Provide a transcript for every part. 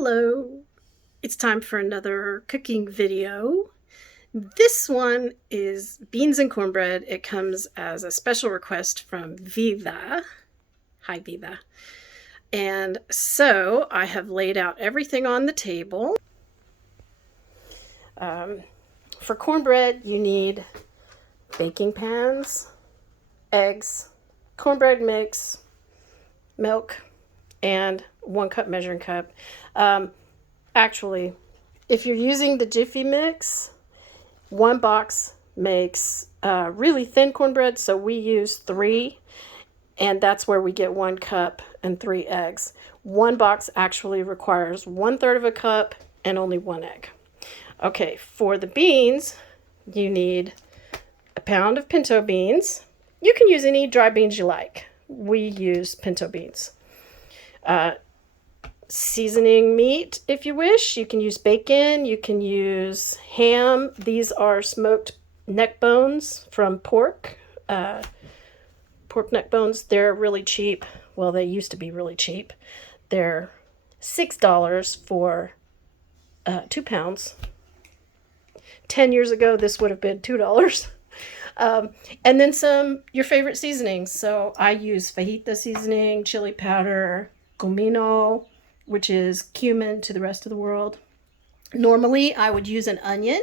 Hello, it's time for another cooking video. This one is beans and cornbread. It comes as a special request from Viva. Hi, Viva. And so I have laid out everything on the table. For cornbread, you need baking pans, eggs, cornbread mix, milk, and 1 cup measuring cup. Actually, if you're using the Jiffy mix, 1 box makes really thin cornbread, so we use 3, and that's where we get 1 cup and 3 eggs. 1 box actually requires 1/3 of a cup and only 1 egg. Okay, for the beans, you need a pound of pinto beans. You can use any dry beans you like. We use pinto beans. Seasoning meat if you wish. You can use bacon, you can use ham. These are smoked neck bones from pork. Pork neck bones, they're really cheap. Well, they used to be really cheap. They're $6 for 2 pounds. 10 years ago, this would have been $2. And then your favorite seasonings. So I use fajita seasoning, chili powder, comino, which is cumin to the rest of the world. Normally, I would use an onion,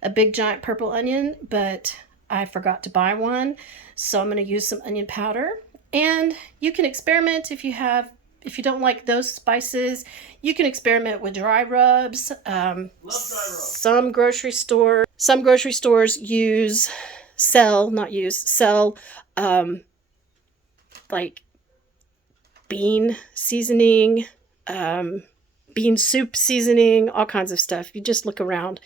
a big giant purple onion, but I forgot to buy one, so I'm going to use some onion powder. And you can experiment if you don't like those spices. You can experiment with dry rubs. Love dry rubs. Some grocery stores sell like bean seasoning, bean soup seasoning, all kinds of stuff. You just look around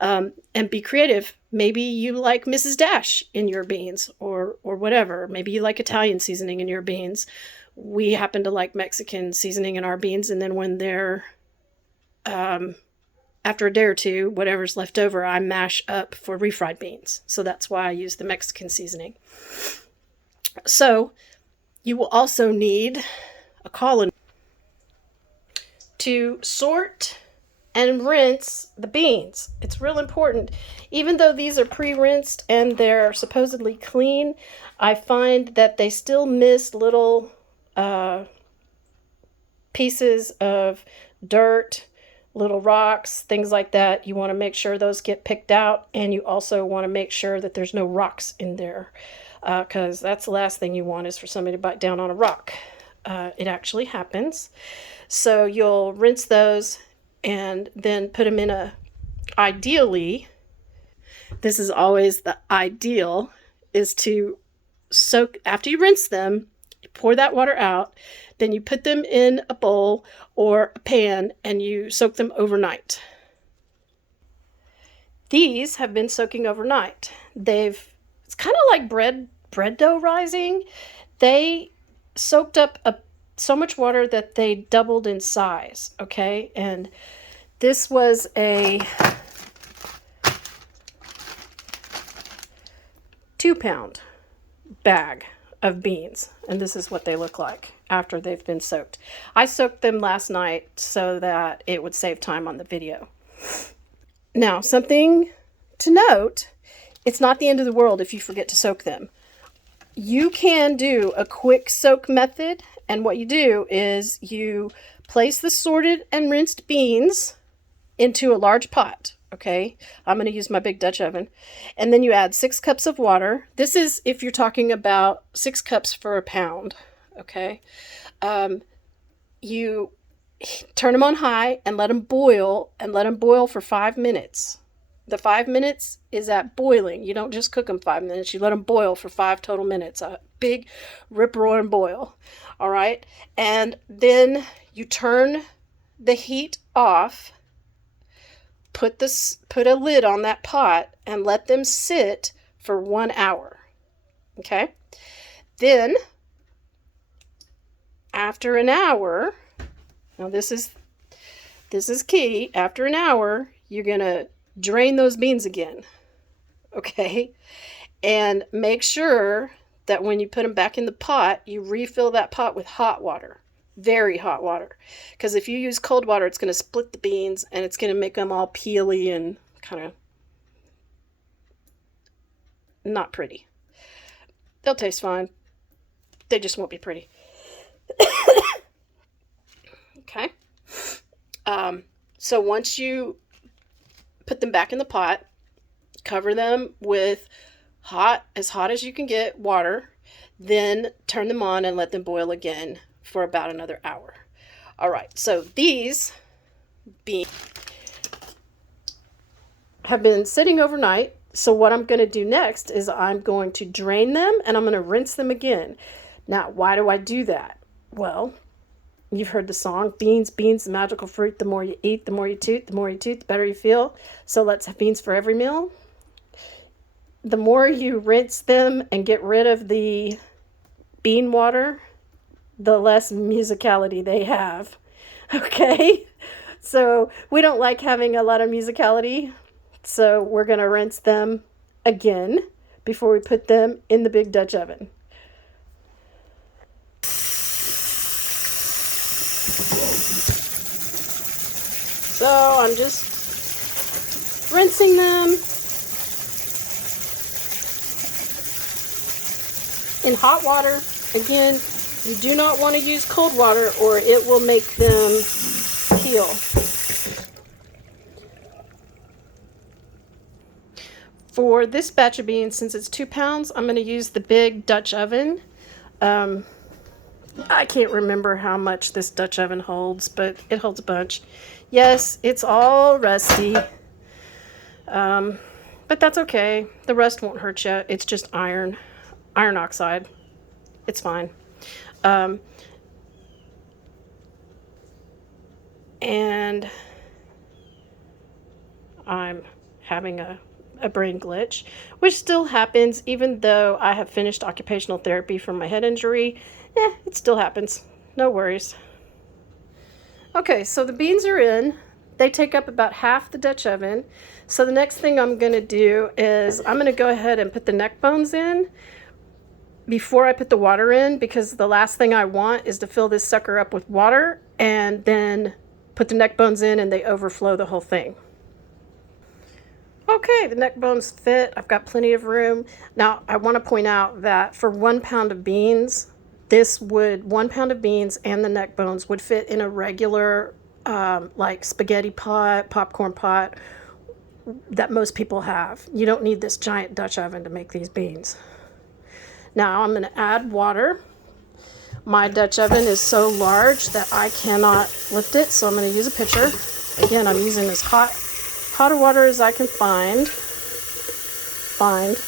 and be creative. Maybe you like Mrs. Dash in your beans or whatever. Maybe you like Italian seasoning in your beans. We happen to like Mexican seasoning in our beans, and then when they're after a day or two, whatever's left over, I mash up for refried beans. So that's why I use the Mexican seasoning. So you will also need a colander to sort and rinse the beans. It's real important. Even though these are pre-rinsed and they're supposedly clean, I find that they still miss little pieces of dirt, little rocks, things like that. You want to make sure those get picked out, and you also want to make sure that there's no rocks in there, because that's the last thing you want is for somebody to bite down on a rock. It actually happens. So you'll rinse those and then put them in ideally, this is always the ideal, is to soak, after you rinse them, you pour that water out, then you put them in a bowl or a pan and you soak them overnight. These have been soaking overnight. It's kind of like bread dough rising. They soaked up so much water that they doubled in size, okay? And this was a 2-pound bag of beans, and this is what they look like after they've been soaked. I soaked them last night so that it would save time on the video. Now, something to note, it's not the end of the world if you forget to soak them. You can do a quick soak method, and what you do is you place the sorted and rinsed beans into a large pot, okay? I'm going to use my big Dutch oven. And then you add 6 cups of water. This is if you're talking about 6 cups for a pound, okay? You turn them on high and let them boil, for 5 minutes. The 5 minutes is at boiling. You don't just cook them 5 minutes. You let them boil for 5 total minutes. A big rip-roaring boil. All right? And then you turn the heat off, put a lid on that pot, and let them sit for 1 hour. Okay? Then, after an hour, now this is key. After an hour, you're going to drain those beans again, okay? And make sure that when you put them back in the pot, you refill that pot with hot water, Very hot water. Because if you use cold water, it's going to split the beans and it's going to make them all peely and kind of not pretty. They'll taste fine. They just won't be pretty. Okay. So once you put them back in the pot, cover them with as hot as you can get water, then turn them on and let them boil again for about another hour. All right, so these beans have been sitting overnight. So what I'm going to do next is I'm going to drain them and I'm going to rinse them again. Now, why do I do that? Well, you've heard the song, beans, beans, the magical fruit. The more you eat, the more you toot, the more you toot, the better you feel. So let's have beans for every meal. The more you rinse them and get rid of the bean water, the less musicality they have. Okay? So we don't like having a lot of musicality. So we're going to rinse them again before we put them in the big Dutch oven. So I'm just rinsing them in hot water. Again, you do not want to use cold water or it will make them peel. For this batch of beans, since it's 2 pounds, I'm going to use the big Dutch oven. I can't remember how much this Dutch oven holds, but it holds a bunch. Yes, it's all rusty, but that's okay. The rust won't hurt you. It's just iron oxide. It's fine. And I'm having a brain glitch, which still happens even though I have finished occupational therapy for my head injury. It still happens. No worries. Okay, so the beans are in. They take up about half the Dutch oven. So the next thing I'm going to do is I'm going to go ahead and put the neck bones in before I put the water in, because the last thing I want is to fill this sucker up with water and then put the neck bones in and they overflow the whole thing. Okay, the neck bones fit. I've got plenty of room. Now, I want to point out that for 1 pound of beans, 1 pound of beans and the neck bones would fit in a regular, like spaghetti pot, popcorn pot that most people have. You don't need this giant Dutch oven to make these beans. Now, I'm going to add water. My Dutch oven is so large that I cannot lift it, so I'm going to use a pitcher. Again, I'm using as hotter water as I can find.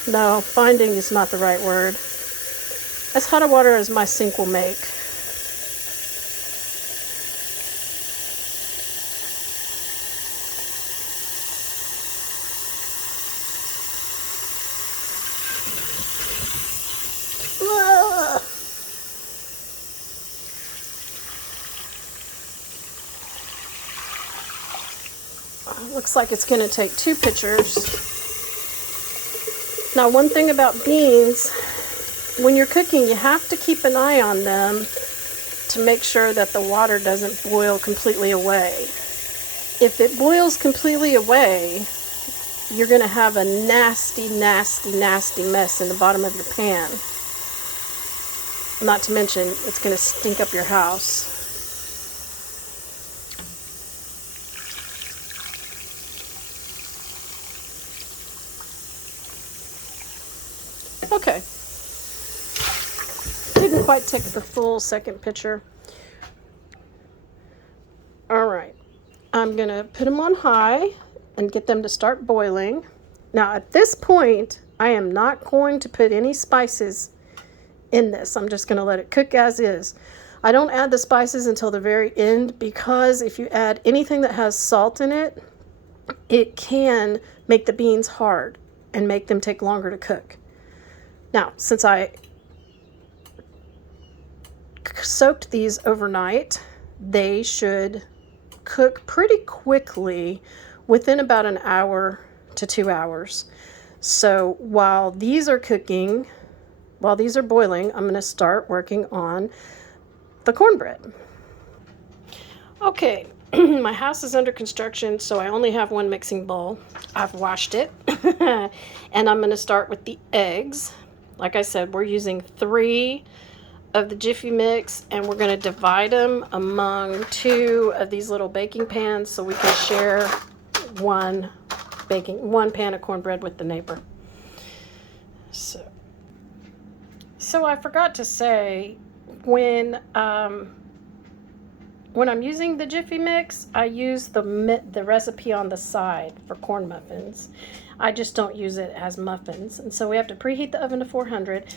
No, finding is not the right word. As hot a water as my sink will make. Looks like it's going to take 2 pitchers. Now, one thing about beans, when you're cooking, you have to keep an eye on them to make sure that the water doesn't boil completely away. If it boils completely away, you're going to have a nasty, nasty, nasty mess in the bottom of your pan. Not to mention, it's going to stink up your house. Okay. Didn't quite take the full second pitcher. All right. I'm going to put them on high and get them to start boiling. Now, at this point, I am not going to put any spices in this. I'm just going to let it cook as is. I don't add the spices until the very end, because if you add anything that has salt in it, it can make the beans hard and make them take longer to cook. Now, since I soaked these overnight, they should cook pretty quickly within about an hour to 2 hours. So while these are boiling, I'm going to start working on the cornbread. Okay, my house is under construction, so I only have one mixing bowl. I've washed it, and I'm going to start with the eggs. Like I said, we're using 3 of the Jiffy Mix, and we're going to divide them among 2 of these little baking pans so we can share one pan of cornbread with the neighbor. So I forgot to say, when I'm using the Jiffy Mix, I use the recipe on the side for corn muffins. I just don't use it as muffins. And so we have to preheat the oven to 400.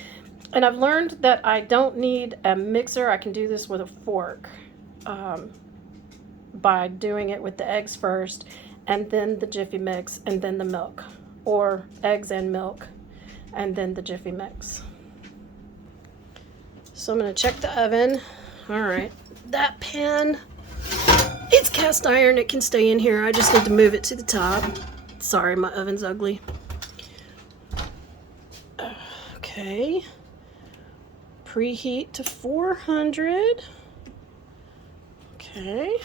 And I've learned that I don't need a mixer. I can do this with a fork by doing it with the eggs first, and then the Jiffy Mix, and then the milk. Or eggs and milk, and then the Jiffy Mix. So I'm going to check the oven. All right. That pan, it's cast iron. It can stay in here. I just need to move it to the top. Sorry, my oven's ugly. Okay. Preheat to 400. Okay.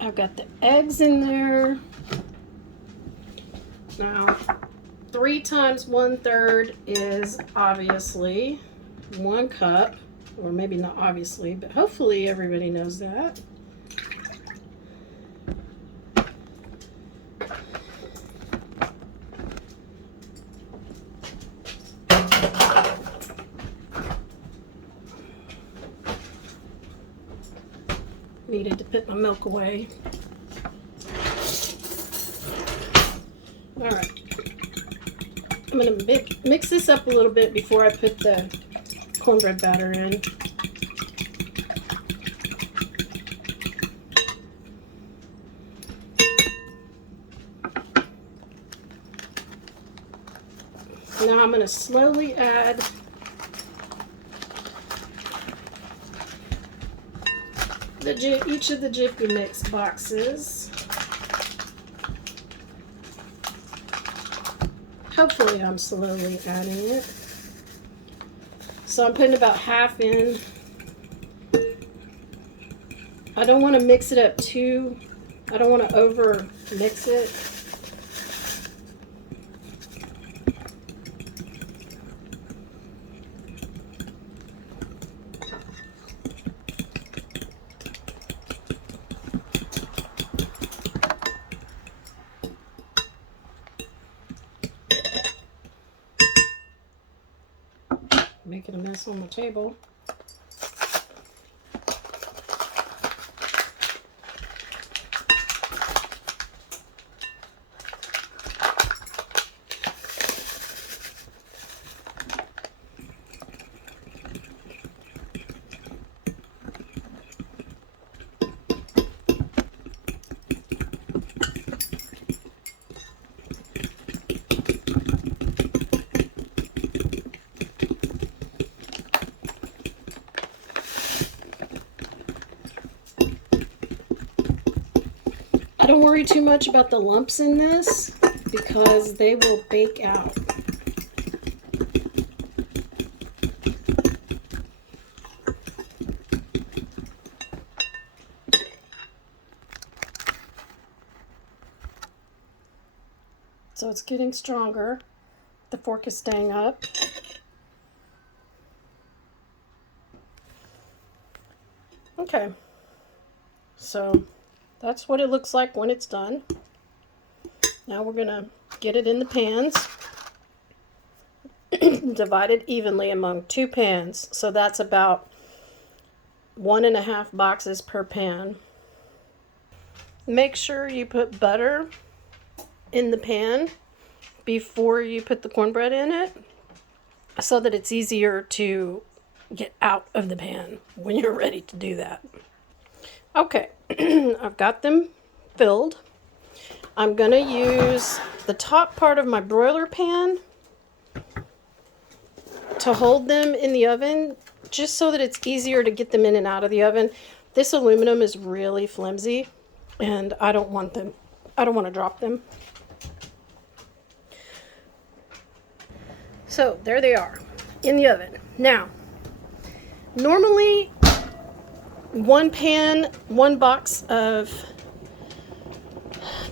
I've got the eggs in there. Now, 3 times 1/3 is obviously 1 cup, or maybe not obviously, but hopefully everybody knows that. Needed to put my milk away. All right. I'm going to mix this up a little bit before I put the cornbread batter in. Now I'm going to slowly add each of the Jiffy Mix boxes. Hopefully I'm slowly adding it. So I'm putting about half in. I don't want to mix it up too. I don't want to over mix it. Making a mess on the table. I don't worry too much about the lumps in this because they will bake out. So it's getting stronger. The fork is staying up. Okay, so that's what it looks like when it's done. Now we're gonna get it in the pans, divide it evenly among 2 pans. So that's about 1.5 boxes per pan. Make sure you put butter in the pan before you put the cornbread in it, so that it's easier to get out of the pan when you're ready to do that. Okay, I've got them filled. I'm gonna use the top part of my broiler pan to hold them in the oven, just so that it's easier to get them in and out of the oven. This aluminum is really flimsy, and I don't want to drop them. So there they are. in the oven. Now, normally one pan, one box of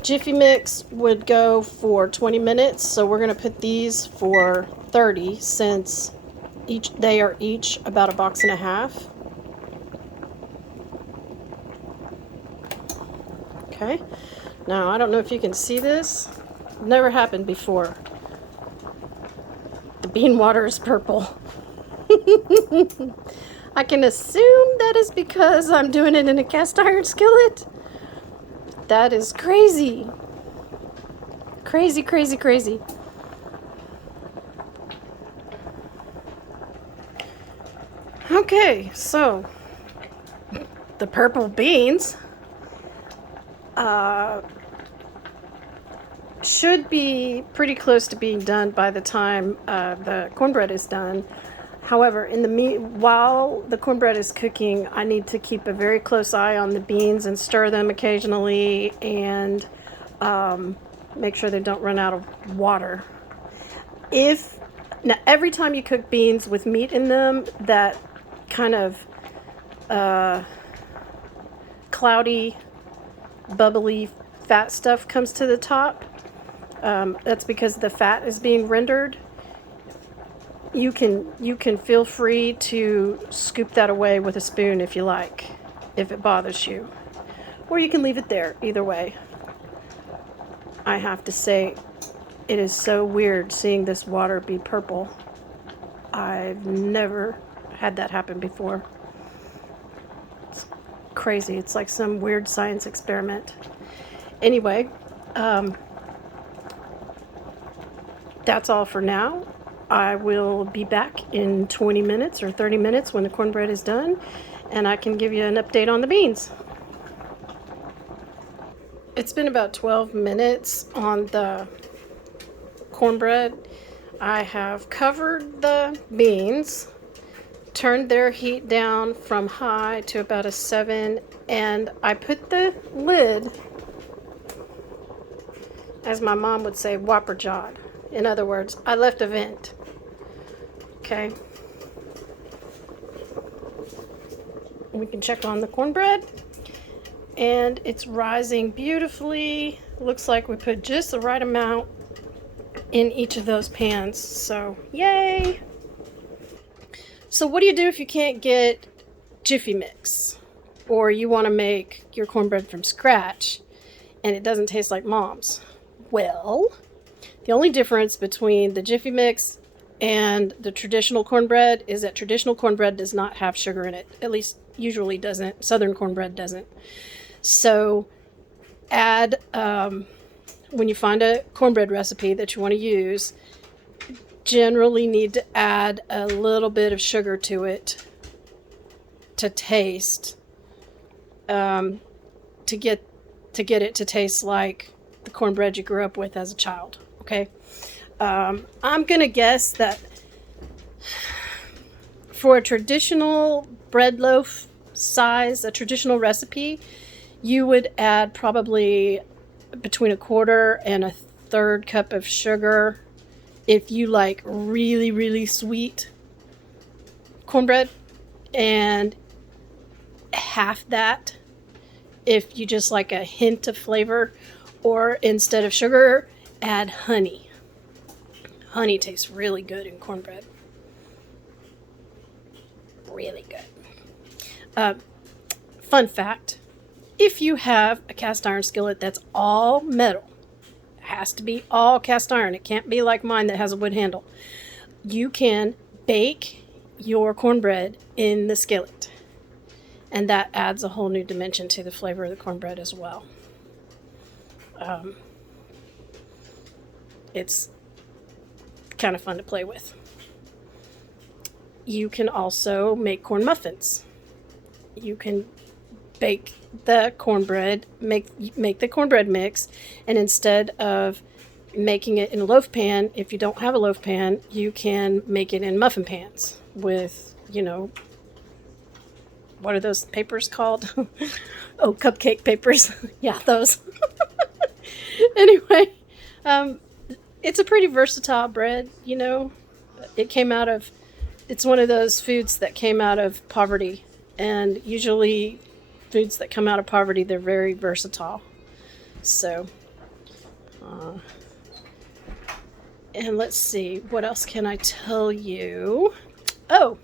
Jiffy Mix would go for 20 minutes, so we're going to put these for 30 since they are each about a box and a half. Okay, now I don't know if you can see this. Never happened before. The bean water is purple. I can assume that is because I'm doing it in a cast iron skillet. That is crazy. Crazy, crazy, crazy. Okay, so the purple beans should be pretty close to being done by the time the cornbread is done. However, while the cornbread is cooking, I need to keep a very close eye on the beans and stir them occasionally and make sure they don't run out of water. Now, every time you cook beans with meat in them, that kind of cloudy, bubbly fat stuff comes to the top. That's because the fat is being rendered. You can feel free to scoop that away with a spoon if you like, if it bothers you. Or you can leave it there, either way. I have to say, it is so weird seeing this water be purple. I've never had that happen before. It's crazy. It's like some weird science experiment. Anyway, that's all for now. I will be back in 20 minutes or 30 minutes when the cornbread is done, and I can give you an update on the beans. It's been about 12 minutes on the cornbread. I have covered the beans, turned their heat down from high to about a 7, and I put the lid, as my mom would say, whopper jawed. In other words, I left a vent. Okay. We can check on the cornbread. And it's rising beautifully. Looks like we put just the right amount in each of those pans. So, yay! So what do you do if you can't get Jiffy Mix? Or you want to make your cornbread from scratch and it doesn't taste like Mom's? Well, the only difference between the Jiffy Mix and the traditional cornbread is that traditional cornbread does not have sugar in it. At least usually doesn't. Southern cornbread doesn't. So add, when you find a cornbread recipe that you want to use, generally need to add a little bit of sugar to it to taste, to get it to taste like the cornbread you grew up with as a child. Okay. I'm going to guess that for a traditional bread loaf size, a traditional recipe, you would add probably between 1/4 and 1/3 cup of sugar if you like really, really sweet cornbread, and half that if you just like a hint of flavor, or instead of sugar, add honey. Honey tastes really good in cornbread. Really good. Fun fact, if you have a cast iron skillet that's all metal, it has to be all cast iron. It can't be like mine that has a wood handle. You can bake your cornbread in the skillet, and that adds a whole new dimension to the flavor of the cornbread as well. It's kind of fun to play with. You can also make corn muffins. You can bake the cornbread, make the cornbread mix, and instead of making it in a loaf pan, if you don't have a loaf pan, you can make it in muffin pans with, what are those papers called? Oh, cupcake papers. Yeah, those. Anyway, it's a pretty versatile bread, It came out of it's one of those foods that came out of poverty, and usually foods that come out of poverty, they're very versatile. So, and let's see, what else can I tell you? Oh,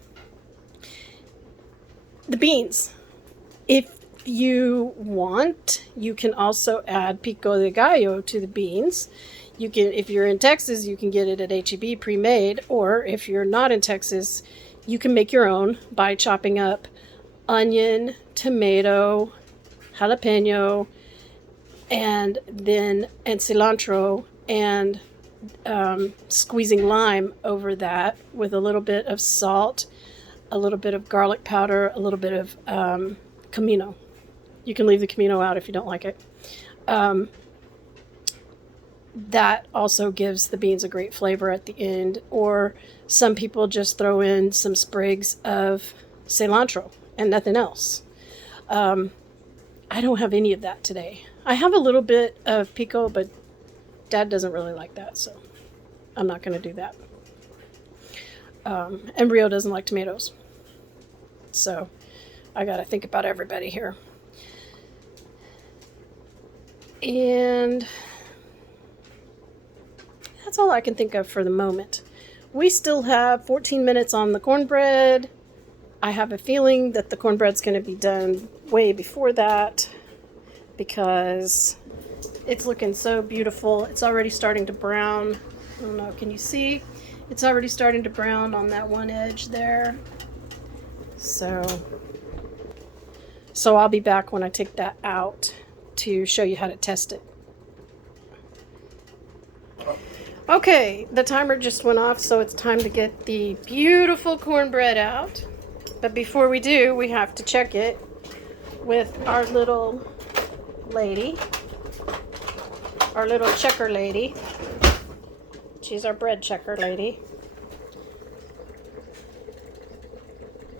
the beans. If you want, you can also add pico de gallo to the beans. You can, if you're in Texas, you can get it at H-E-B pre-made, or if you're not in Texas, you can make your own by chopping up onion, tomato, jalapeno, and cilantro, and squeezing lime over that with a little bit of salt, a little bit of garlic powder, a little bit of comino. You can leave the comino out if you don't like it. That also gives the beans a great flavor at the end. Or some people just throw in some sprigs of cilantro and nothing else. I don't have any of that today. I have a little bit of pico, but Dad doesn't really like that, so I'm not going to do that. And Rio doesn't like tomatoes. So I got to think about everybody here. And that's all I can think of for the moment. We still have 14 minutes on the cornbread. I have a feeling that the cornbread's going to be done way before that because it's looking so beautiful. It's already starting to brown. I don't know, can you see? It's already starting to brown on that one edge there. So I'll be back when I take that out to show you how to test it. Okay, the timer just went off, so it's time to get the beautiful cornbread out. But before we do, we have to check it with our little lady, our little checker lady. She's our bread checker lady.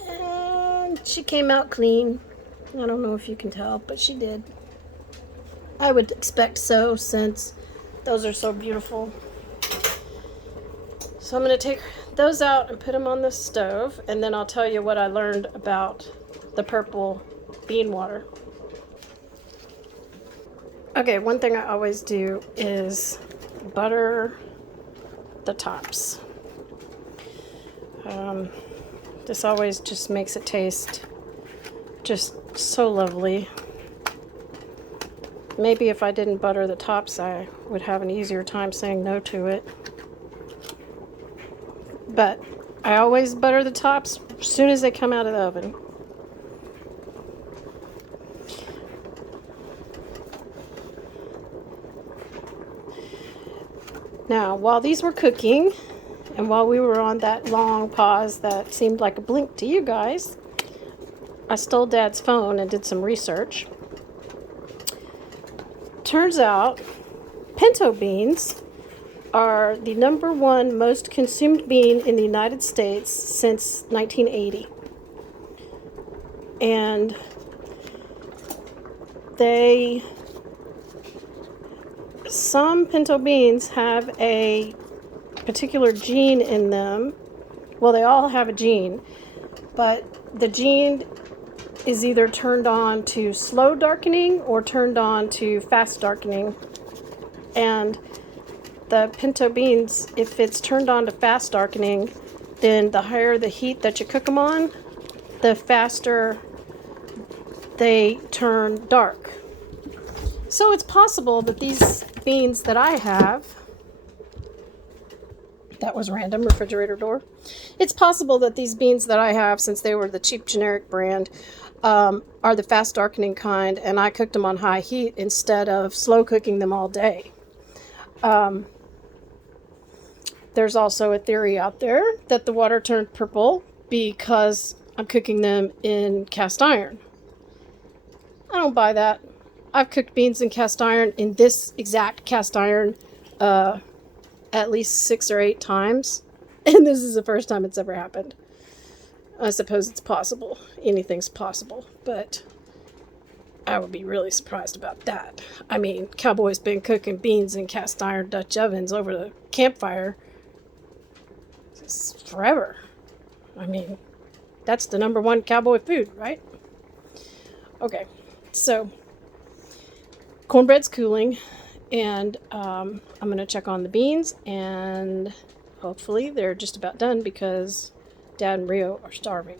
And she came out clean. I don't know if you can tell, but she did. I would expect so, since those are so beautiful. So I'm going to take those out and put them on the stove, and then I'll tell you what I learned about the purple bean water. Okay, one thing I always do is butter the tops. This always just makes it taste just so lovely. Maybe if I didn't butter the tops, I would have an easier time saying no to it. But I always butter the tops as soon as they come out of the oven. Now, while these were cooking, and while we were on that long pause that seemed like a blink to you guys, I stole Dad's phone and did some research. Turns out, pinto beans are the #1 most consumed bean in the United States since 1980. And some pinto beans have a particular gene in them. Well, they all have a gene, but the gene is either turned on to slow darkening or turned on to fast darkening. And the pinto beans, if it's turned on to fast darkening, then the higher the heat that you cook them on, the faster they turn dark. So it's possible that these beans that I have, that was random refrigerator door. It's possible that these beans that I have, since they were the cheap generic brand, are the fast darkening kind, and I cooked them on high heat instead of slow cooking them all day. There's also a theory out there that the water turned purple because I'm cooking them in cast iron. I don't buy that. I've cooked beans in cast iron, in this exact cast iron, at least 6 or 8 times. And this is the first time it's ever happened. I suppose it's possible. Anything's possible. But I would be really surprised about that. I mean, Cowboy's been cooking beans in cast iron Dutch ovens over the campfire forever. I mean, that's the #1 cowboy food, right? Okay, so cornbread's cooling, and I'm going to check on the beans, and hopefully they're just about done because Dad and Rio are starving.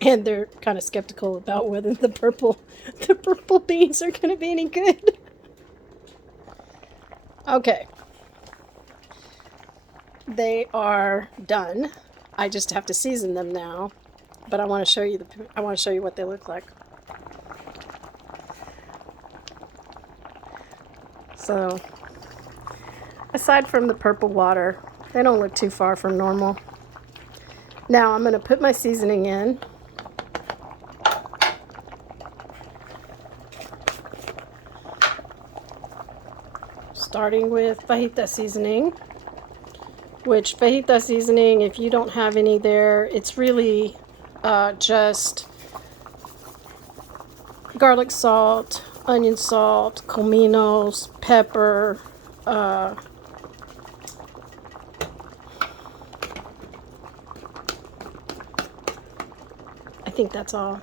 And they're kind of skeptical about whether the purple beans are going to be any good. Okay. They are done. I just have to season them now, but I want to show you what they look like. So, aside from the purple water, they don't look too far from normal. Now I'm going to put my seasoning in. Starting with fajita seasoning, which fajita seasoning, if you don't have any there, it's really just garlic salt, onion salt, cominos, pepper, I think that's all.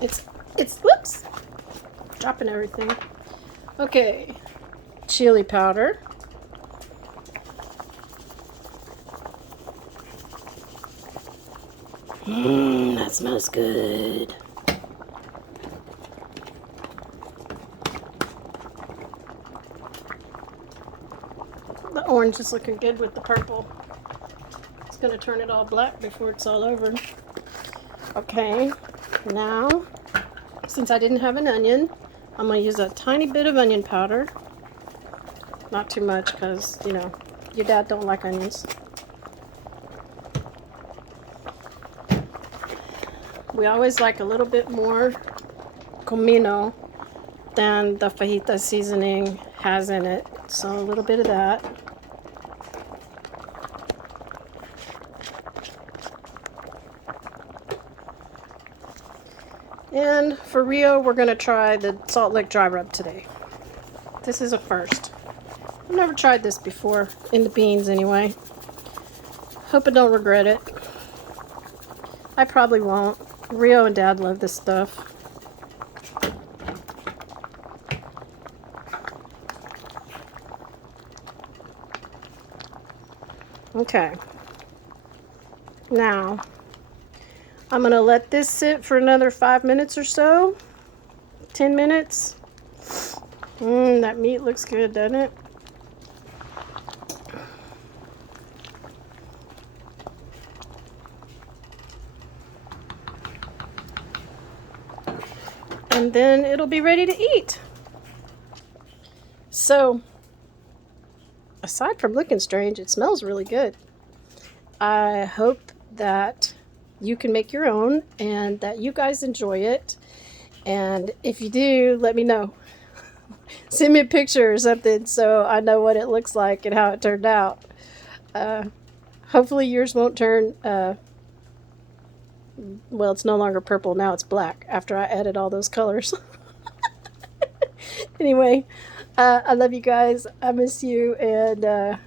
It's whoops, dropping everything. Okay, chili powder. That smells good. The orange is looking good with the purple. It's going to turn it all black before it's all over. Okay, now, since I didn't have an onion, I'm going to use a tiny bit of onion powder. Not too much because, you know, your dad don't like onions. We always like a little bit more comino than the fajita seasoning has in it. So a little bit of that. And for Rio, we're going to try the Salt Lick Dry Rub today. This is a first. I've never tried this before, in the beans anyway. Hope I don't regret it. I probably won't. Rio and Dad love this stuff. Okay. Now, I'm going to let this sit for another 5 minutes or so. 10 minutes. That meat looks good, doesn't it? And then it'll be ready to eat. So, aside from looking strange, it smells really good. I hope that you can make your own and that you guys enjoy it. And if you do, let me know. Send me a picture or something so I know what it looks like and how it turned out. Hopefully yours won't turn, well, it's no longer purple, now it's black after I added all those colors. Anyway, I love you guys. I miss you, and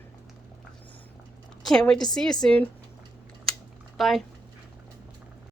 can't wait to see you soon. Bye.